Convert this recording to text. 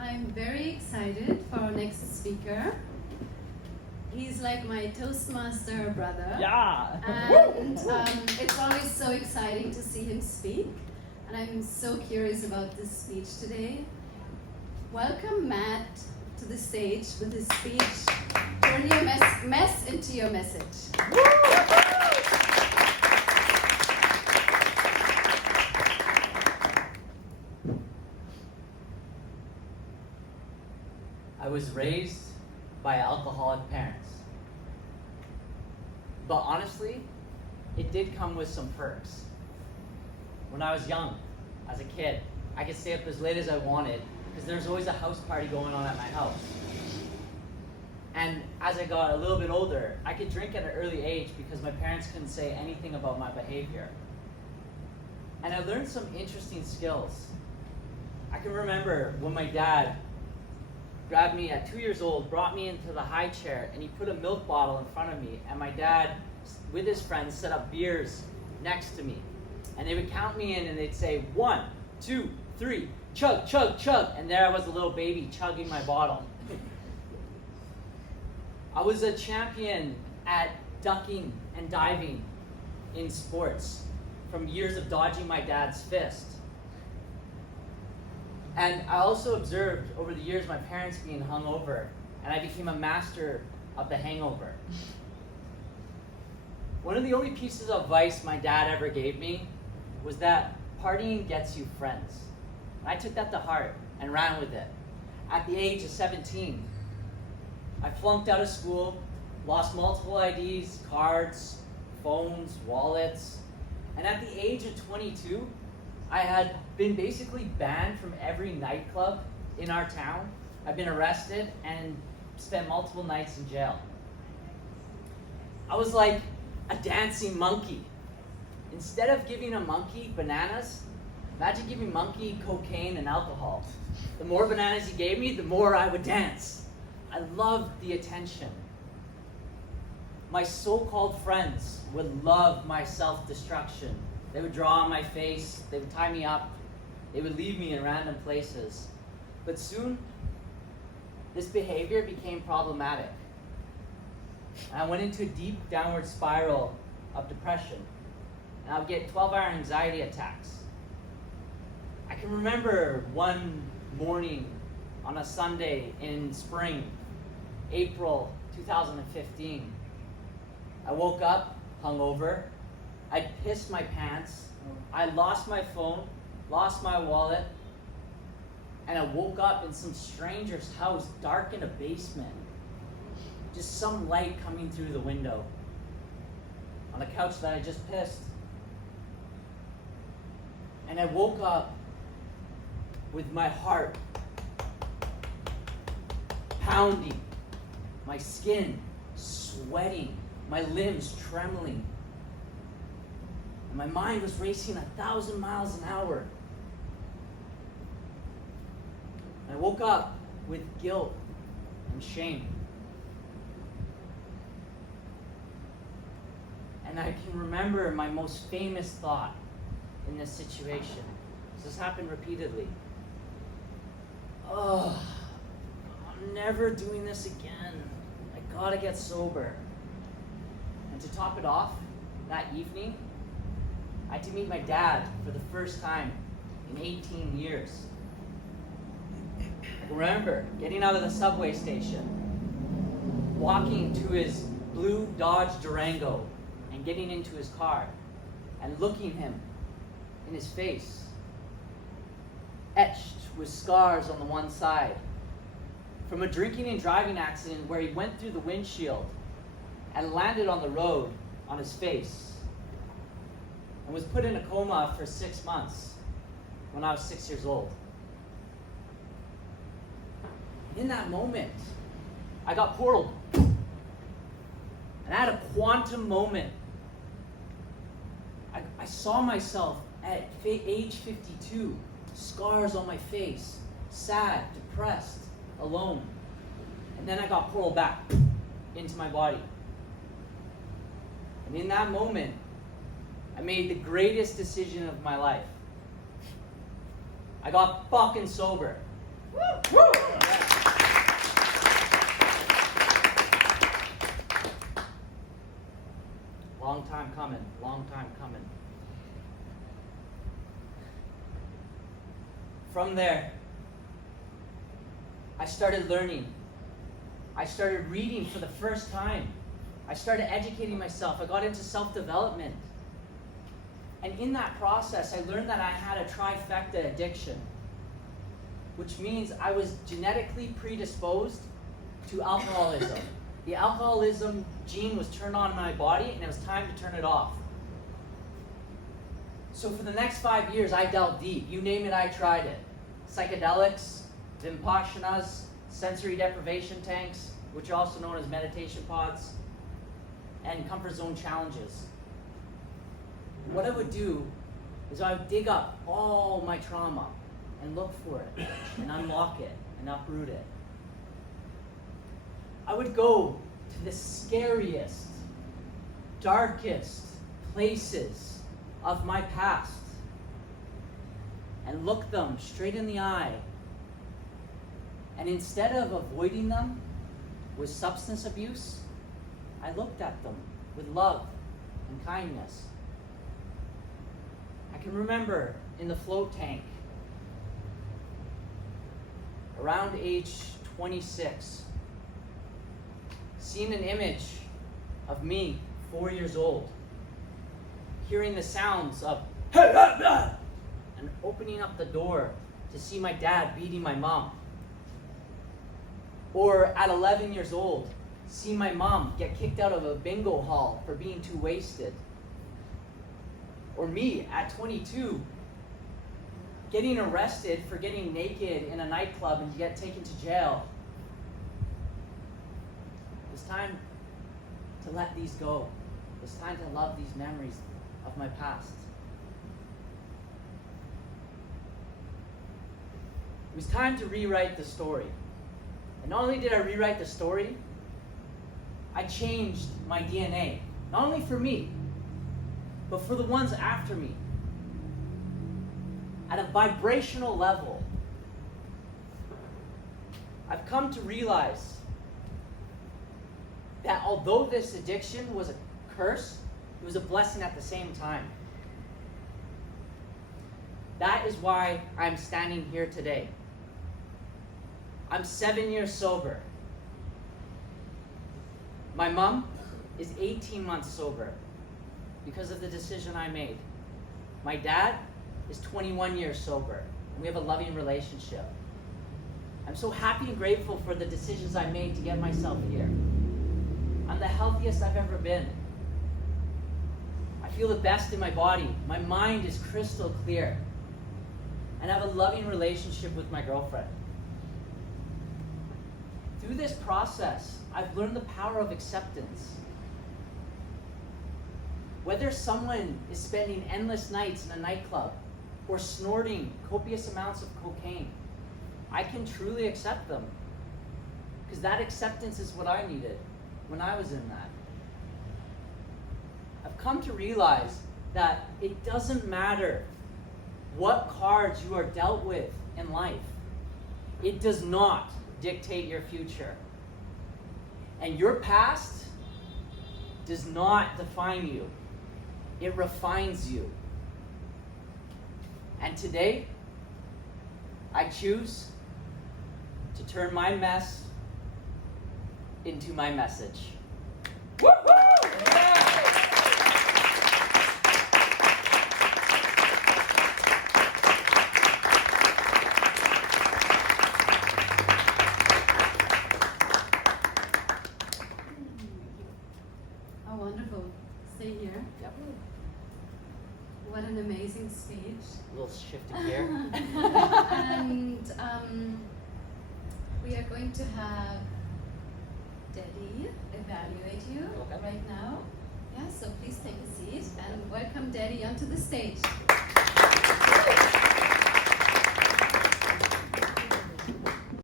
I'm very excited for our next speaker. He's like my Toastmaster brother. Yeah! And it's always so exciting to see him speak. And I'm so curious about this speech today. Welcome Matt to the stage with his speech, Turn Your Mess into Your Message. I was raised by alcoholic parents. But honestly, it did come with some perks. When I was young, as a kid, I could stay up as late as I wanted because there was always a house party going on at my house. And as I got a little bit older, I could drink at an early age because my parents couldn't say anything about my behavior. And I learned some interesting skills. I can remember when my dad grabbed me at 2 years old, brought me into the high chair, and he put a milk bottle in front of me, and my dad, with his friends, set up beers next to me. And they would count me in, and they'd say, 1, 2, 3, chug, chug, chug, and there I was a little baby chugging my bottle. I was a champion at ducking and diving in sports from years of dodging my dad's fist. And I also observed over the years my parents being hungover, and I became a master of the hangover. One of the only pieces of advice my dad ever gave me was that partying gets you friends. And I took that to heart and ran with it. At the age of 17, I flunked out of school, lost multiple IDs, cards, phones, wallets, and at the age of 22, I had been basically banned from every nightclub in our town. I've been arrested and spent multiple nights in jail. I was like a dancing monkey. Instead of giving a monkey bananas, imagine giving monkey cocaine and alcohol. The more bananas he gave me, the more I would dance. I loved the attention. My so-called friends would love my self-destruction. They would draw on my face, they would tie me up, they would leave me in random places. But soon, this behavior became problematic. And I went into a deep downward spiral of depression. And I would get 12-hour anxiety attacks. I can remember one morning on a Sunday in spring, April 2015. I woke up hungover. I pissed my pants, I lost my phone, lost my wallet, and I woke up in some stranger's house, dark in a basement. Just some light coming through the window on the couch that I just pissed. And I woke up with my heart pounding, my skin sweating, my limbs trembling. My mind was racing 1,000 miles an hour. I woke up with guilt and shame. And I can remember my most famous thought in this situation. This happened repeatedly. Oh, I'm never doing this again. I gotta get sober. And to top it off, that evening, I had to meet my dad for the first time in 18 years. I remember getting out of the subway station, walking to his blue Dodge Durango and getting into his car and looking him in his face, etched with scars on the one side from a drinking and driving accident where he went through the windshield and landed on the road on his face. And was put in a coma for 6 months when I was 6 years old. In that moment, I got portaled. And I had a quantum moment. I saw myself at age 52, scars on my face, sad, depressed, alone. And then I got portaled back into my body. And in that moment, I made the greatest decision of my life. I got fucking sober. Woo! Long time coming, long time coming. From there, I started learning. I started reading for the first time. I started educating myself. I got into self-development. And in that process, I learned that I had a trifecta addiction, which means I was genetically predisposed to alcoholism. The alcoholism gene was turned on in my body, and it was time to turn it off. So for the next 5 years, I delved deep. You name it, I tried it. Psychedelics, Vipassanas, sensory deprivation tanks, which are also known as meditation pods, and comfort zone challenges. What I would do is I would dig up all my trauma and look for it, and unlock it, and uproot it. I would go to the scariest, darkest places of my past and look them straight in the eye. And instead of avoiding them with substance abuse, I looked at them with love and kindness. I can remember in the float tank, around age 26, seeing an image of me, 4 years old, hearing the sounds of and opening up the door to see my dad beating my mom. Or at 11 years old, see my mom get kicked out of a bingo hall for being too wasted. Or me at 22, getting arrested for getting naked in a nightclub and you get taken to jail. It's time to let these go. It's time to love these memories of my past. It was time to rewrite the story. And not only did I rewrite the story, I changed my DNA. Not only for me, but for the ones after me. At a vibrational level, I've come to realize that although this addiction was a curse, it was a blessing at the same time. That is why I'm standing here today. I'm 7 years sober. My mom is 18 months sober because of the decision I made. My dad is 21 years sober, and we have a loving relationship. I'm so happy and grateful for the decisions I made to get myself here. I'm the healthiest I've ever been. I feel the best in my body. My mind is crystal clear. And I have a loving relationship with my girlfriend. Through this process, I've learned the power of acceptance. Whether someone is spending endless nights in a nightclub or snorting copious amounts of cocaine, I can truly accept them. Because that acceptance is what I needed when I was in that. I've come to realize that it doesn't matter what cards you are dealt with in life. It does not dictate your future. And your past does not define you. It refines you. And today, I choose to turn my mess into my message. Woo-hoo! Yeah! Oh, wonderful. Stay here. Yep. What an amazing speech. A little shifting here. And we are going to have Daddy evaluate you Okay. right now. Yeah, so please take a seat and welcome Daddy onto the stage.